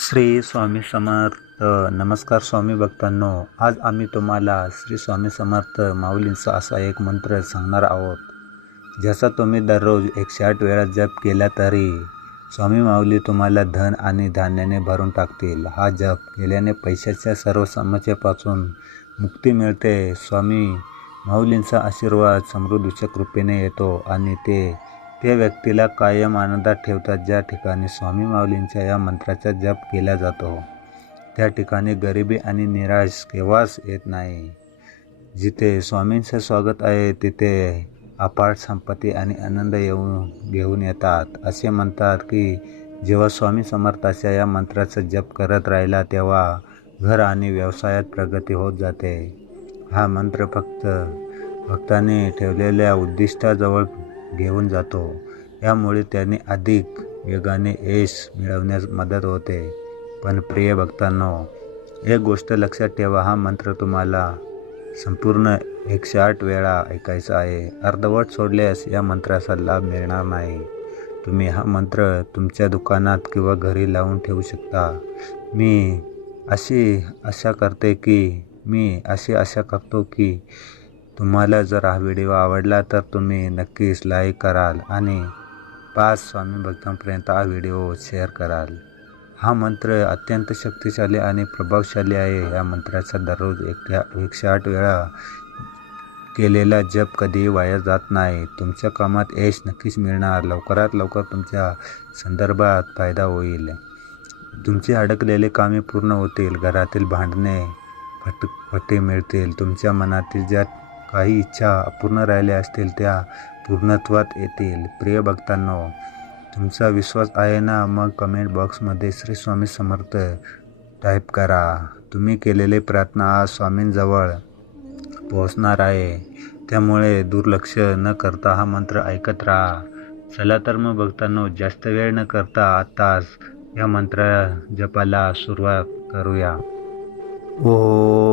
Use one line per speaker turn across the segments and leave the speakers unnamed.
श्री स्वामी समर्थ. नमस्कार स्वामी भक्तांनो. आज आम्ही तुम्हाला श्री स्वामी समर्थ माऊलींचा असा एक मंत्र सांगणार आहोत. ज्याचा तुम्ही दररोज एकशे आठ वेळा जप केला तरी स्वामी माऊली तुम्हाला धन आणि धान्याने भरून टाकतील. हा जप केल्याने पैशाच्या सर्व समस्येपासून मुक्ती मिळते. स्वामी माऊलींचा आशीर्वाद समृद्धीच्या कृपेने येतो आणि ते त्या व्यक्तीला कायम आनंदात ठेवतात. ज्या ठिकाणी स्वामी माऊलींच्या या मंत्राचा जप केला जातो त्या ठिकाणी गरिबी आणि निराश केव्हाच येत नाही. जिथे स्वामींचं स्वागत आहे तिथे अपार संपत्ती आणि आनंद येऊन घेऊन येतात. असे म्हणतात की जेव्हा स्वामी समर्थाच्या या मंत्राचा जप करत राहिला तेव्हा घर आणि व्यवसायात प्रगती होत जाते. हा मंत्र फक्त भक्ताने ठेवलेल्या उद्दिष्टाजवळ घेऊन जातो. यामुळे त्याने अधिक वेगाने यश मिळवण्यास मदत होते. पण प्रिय भक्तांनो एक गोष्ट लक्षात ठेवा हा मंत्र तुम्हाला संपूर्ण एकशे आठ वेळा ऐकायचा आहे. अर्धवट सोडल्यास या मंत्राचा लाभ मिळणार नाही. तुम्ही हा मंत्र तुमच्या दुकानात किंवा घरी लावून ठेवू शकता. मी अशी आशा करते की मी अशी आशा करतो की तुम्हाला जर हा व्हिडिओ आवडला तर तुम्ही नक्कीच लाईक कराल आणि पाच स्वामी भक्तांपर्यंत हा व्हिडिओ शेअर कराल. हा मंत्र अत्यंत शक्तिशाली आणि प्रभावशाली आहे. या मंत्राचा दररोज एकट्या एकशे आठ वेळा केलेला जप कधीही वाया जात नाही. तुमच्या कामात यश नक्कीच मिळणार. लवकरात लवकर तुमच्या संदर्भात फायदा होईल. तुमची अडकलेले कामे पूर्ण होतील. घरातील भांडणे फट फटे मिळतील. तुमच्या मनातील ज्या काही इच्छा अपूर्ण राहिल्या असतील त्या पूर्णत्वात येतील. प्रिय भक्तांनो तुमचा विश्वास आहे ना? मग कमेंट बॉक्समध्ये श्री स्वामी समर्थ टाईप करा. तुम्ही केलेले प्रार्थना आज स्वामींजवळ पोहोचणार आहे. त्यामुळे दुर्लक्ष न करता हा मंत्र ऐकत राहा. चला तर मग भक्तांनो जास्त वेळ न करता आत्ताच या मंत्र जपाला सुरुवात करूया.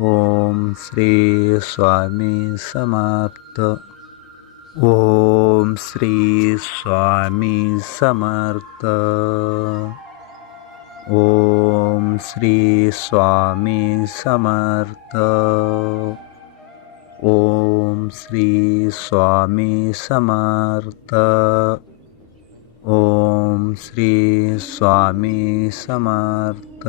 ओम श्री स्वामी समाप्त ओम श्री स्वामी समर्थ। ओम श्री स्वामी समर्थ। ओम श्री स्वामी समर्थ। ओम श्री स्वामी समर्थ।